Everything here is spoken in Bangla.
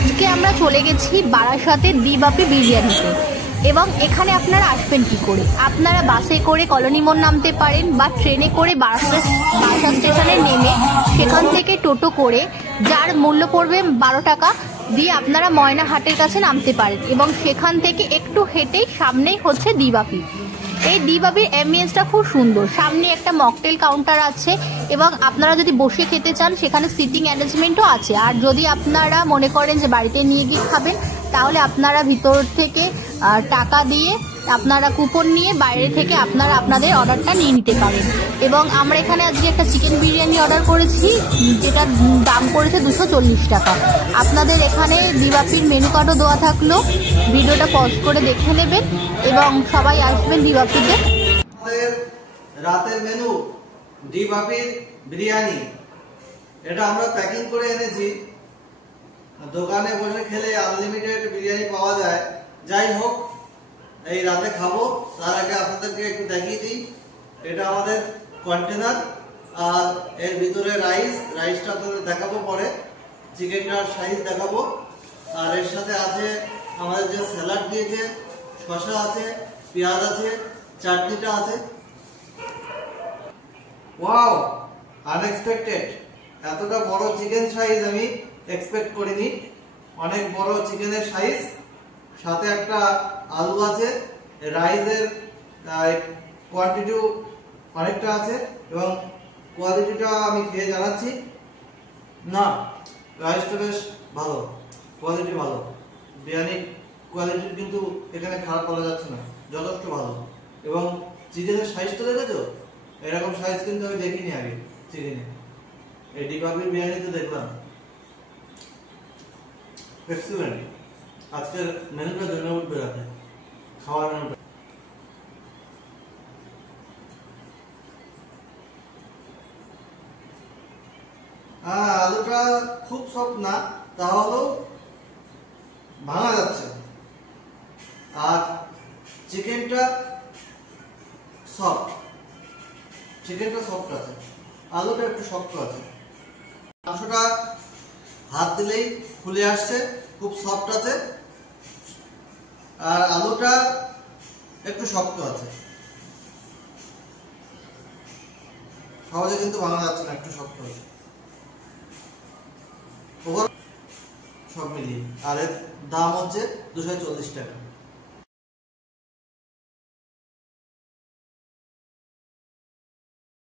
আজকে আমরা চলে গেছি বারাসাতের দ্বিবাপি বিরিয়ানিতে। এবং এখানে আপনারা আসবেন কি করে? আপনারা বাসে করে কলোনি মোড় নামতে পারেন বা ট্রেনে করে বারাসাত স্টেশনে নেমে সেখান থেকে টোটো করে, যার মূল্য পড়বে 12 টাকা দিয়ে আপনারা ময়নাহাটের কাছে নামতে পারেন। এবং সেখান থেকে একটু হেঁটেই সামনেই হচ্ছে দ্বিবাপি। এই দ্বিবাপির অ্যাম্বিয়েন্সটা খুব সুন্দর। সামনে একটা মকটেল কাউন্টার আছে এবং আপনারা যদি বসে খেতে চান সেখানে সিটিং অ্যারেঞ্জমেন্টও আছে। আর যদি আপনারা মনে করেন যে বাড়িতে নিয়ে গিয়ে খাবেন, তাহলে আপনারা ভিতর থেকে টাকা দিয়ে আপনারা কুপন নিয়ে বাইরে থেকে আপনারা আপনাদের অর্ডারটা নিয়ে নিতে পারেন। এবং আমরা এখানে আজকে একটা চিকেন বিরিয়ানি অর্ডার করেছি, যেটার দাম পড়েছে 240 টাকা। আপনাদের এখানে দ্বিবাপির মেনু কার্ডও দেওয়া থাকলো, ভিডিওটা পজ করে দেখে নেবেন এবং সবাই আসবেন দ্বিবাপিতে। রাতের মেনু দ্বিবাপির বিরিয়ানি, এটা আমরা প্যাকিং করে এনেছি। দোকানে বসে খেলে আনলিমিটেড বিরিয়ানি পাওয়া যায়। যাই হোক, এই রাতে খাবো, তার আগে আপনাদেরকে একটু দেখিয়ে দিই। এটা আমাদের কন্টেনার, আর এর ভিতরে রাইসটা আপনাদের দেখাবো পরে। চিকেনটার সাইজ দেখাবো। আর এর সাথে আছে আমাদের যে স্যালাড দিয়েছে, শসা আছে, পেঁয়াজ আছে, চাটনিটা আছে। Wow, unexpected! এতটা বড় চিকেন সাইজ আমি এক্সপেক্ট করিনি। অনেক বড় চিকেনের সাইজ, সাথে একটা আলু আছে, রাইসের কোয়ান্টিটি অনেকটা আছে এবং কোয়ালিটিটা আমি খেয়ে জানাচ্ছি। না, রাইসটা বেশ ভালো, কোয়ালিটি ভালো। বিরিয়ানি কোয়ালিটি কিন্তু এখানে খারাপ বলা যাচ্ছে না, যথেষ্ট ভালো। এবং চিকেনের সাইজটা দেখেছো? এরকম সাইজ কিন্তু আমি দেখিনি আগে চিকেনে। এই দ্বিবাপির বিরিয়ানিতে দেখলাম। এক্সিলেন্ট। আজকের মেনুটা জমে উঠবে রাতে, খাওয়ার মেনুটা। আলুটা খুব সফট না, তাহলেও ভাঙা যাচ্ছে। আর চিকেনটা সফট, আছে, আলুটা একটু শক্ত আছে। মাংসটা হাত দিলেই ফুলে আসছে, খুব সফট আছে। আর আলুটা একটু শক্ত আছে, সহজে কিন্তু ভাঙা যাচ্ছে না, একটু শক্ত আছে সব মিলিয়ে। আর এর দাম হচ্ছে 240 টাকা।